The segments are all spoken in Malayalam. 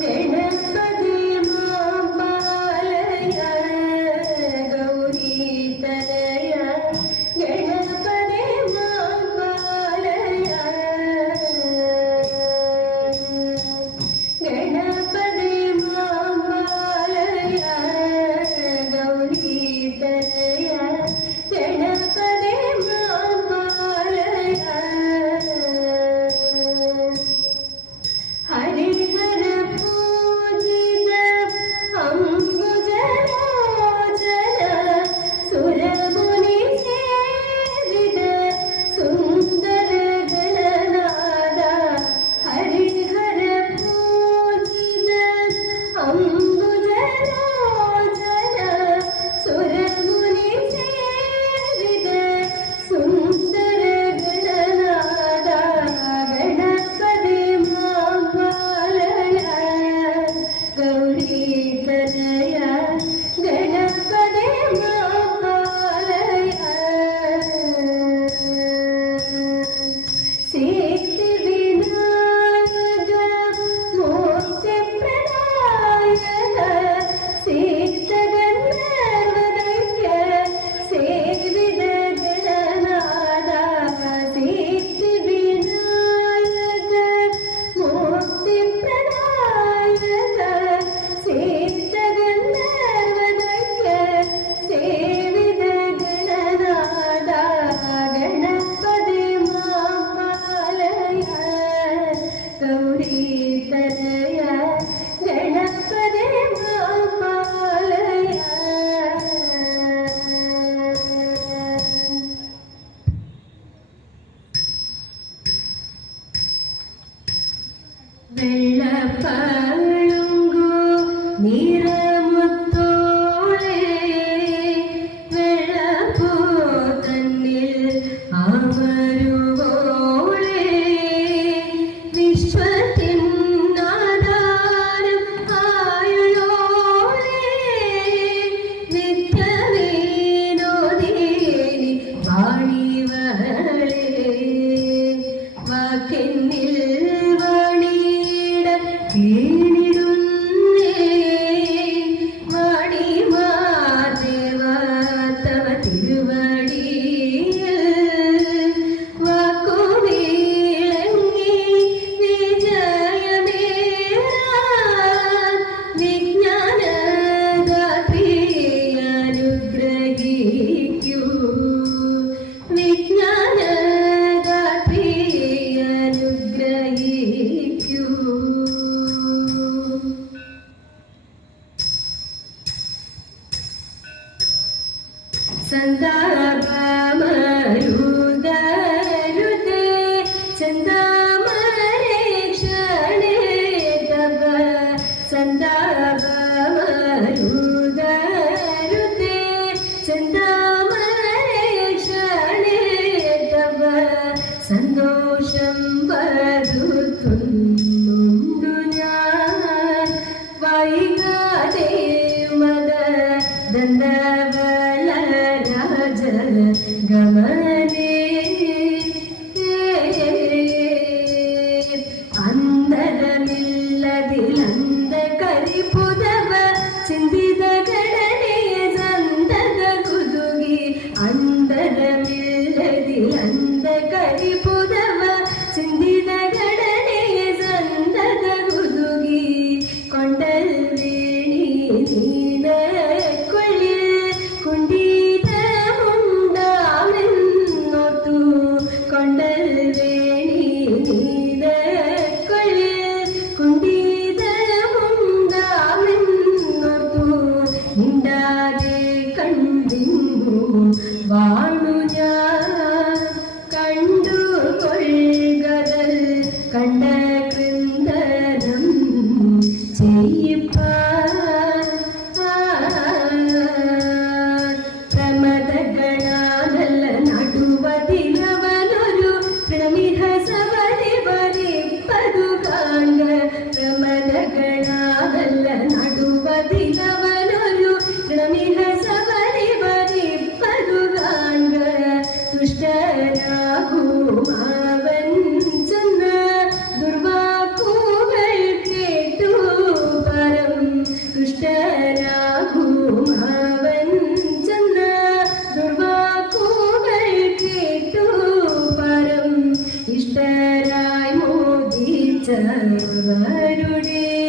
Amen. ശിവരായോജിച്ചവരുടെ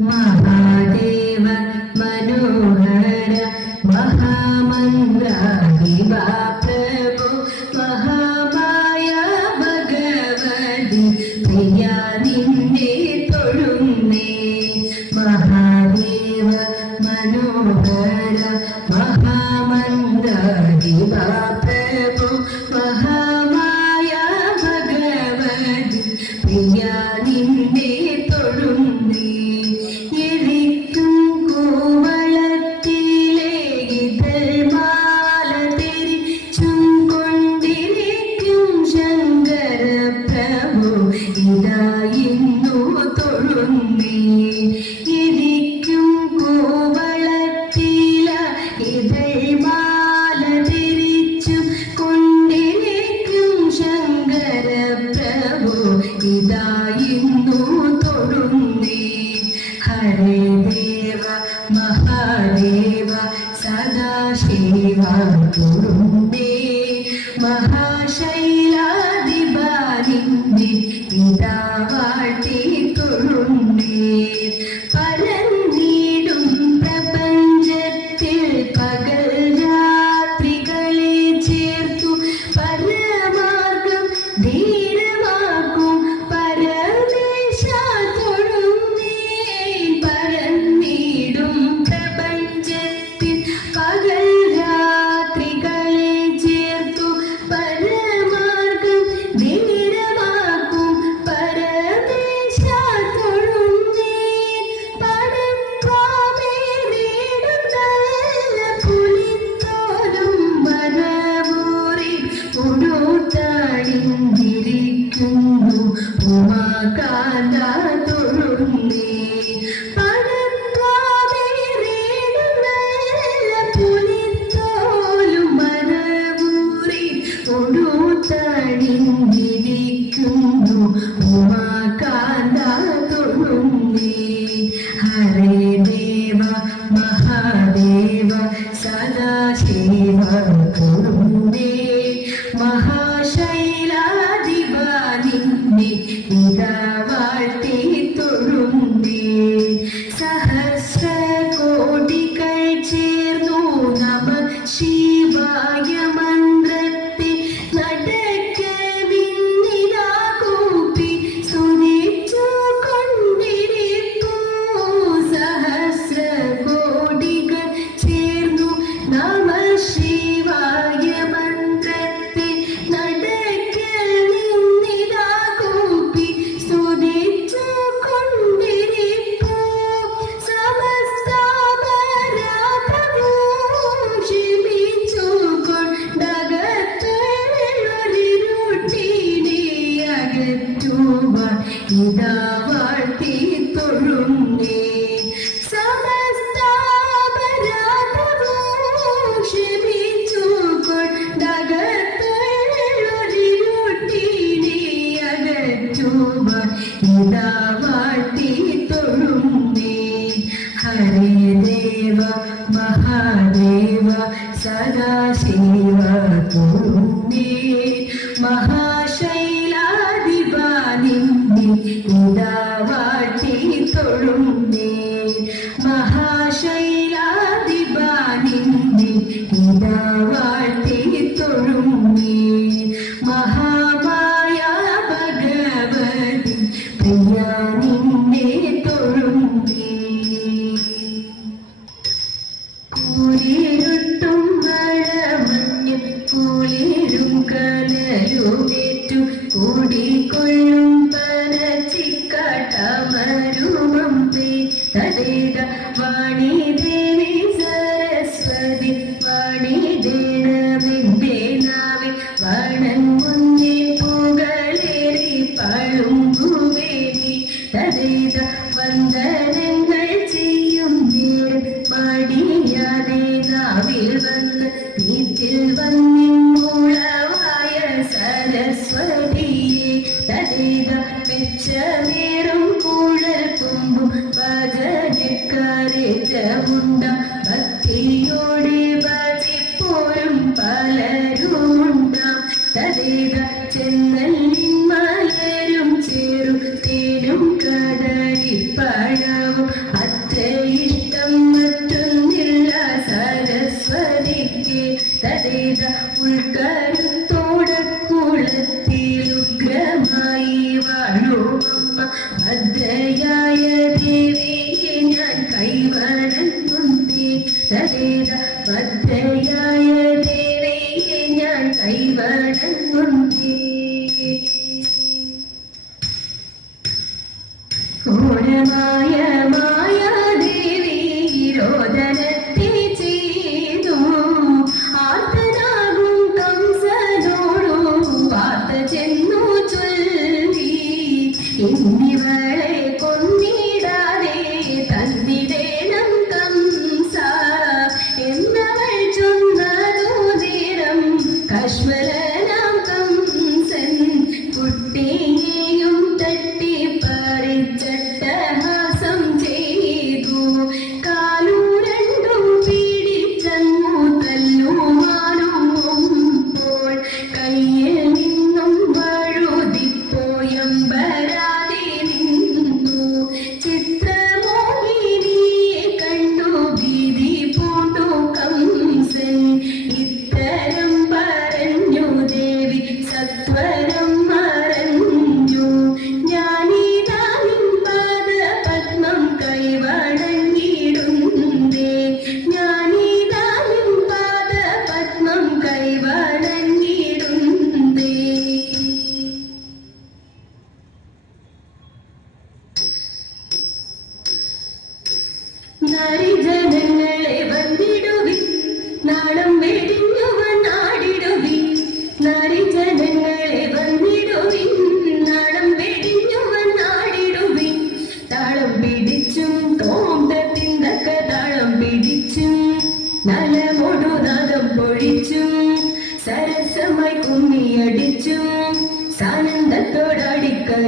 മഹാദേവ മനോഹര മഹാമന്ത്രാധിപ Thank you. ഹരേ ദേവ മഹാദേവ സദാശിവ തൊഴുന്നേ പിതാവാട്ടി തൊഴും வீட்டில் வந்து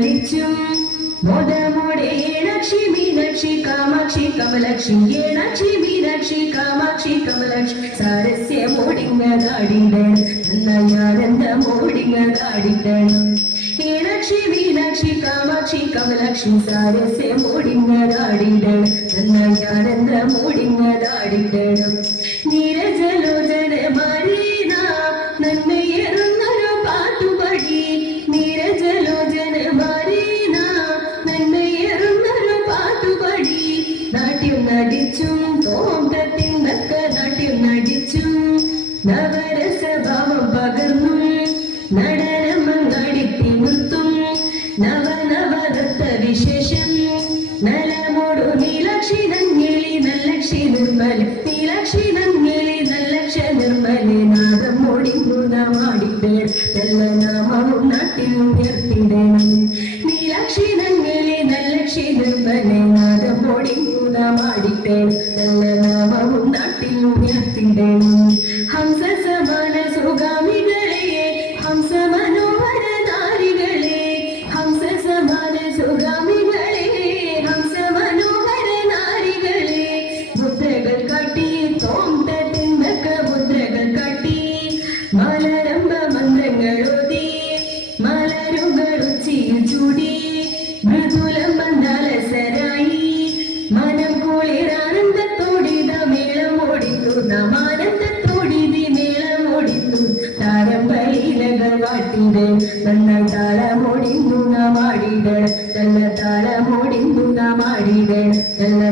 வெளிச்சம் முத மீனாட்சி மீனாட்சி காமாட்சி கமலாட்சி. ஏனாட்சி மீனாட்சி காமாட்சி கமலாட்சி. சரஸ்ய மோடிங்க தாடிடன் நன்னாயானந்த மோடிங்க தாடிடன் ஏனாட்சி மீனாட்சி காமாட்சி கமலாட்சி. சரஸ்ய மோடிங்க പാടിട്ടേ നല്ല നാമവും നാട്ടിൽ ഉയർത്തിന്റെ ഹംസ സമാന സുഗാമികളെ ഹംസ മനോഹര നാരികളെ ഹംസ സമാന സുഗാമികളെ ഹംസ മനോഹര നാരികളെ മുദ്രകൾ കാട്ടി തോന്തത്തിന്മക്ക മുദ്രകൾ കാട്ടി മലരമ്പ മന്ത്രങ്ങളോതി മലരുകൾ ഉച്ചിയിൽ ചൂടി നമാനന്ദത്തോടി മേളമോടിന്നു താരം പൈലകൾ വാട്ടിത് നല്ല താളമോടിന്നു നാം ആടിത് നല്ല താളമോടിന്നു നാം ആടിത് നല്ല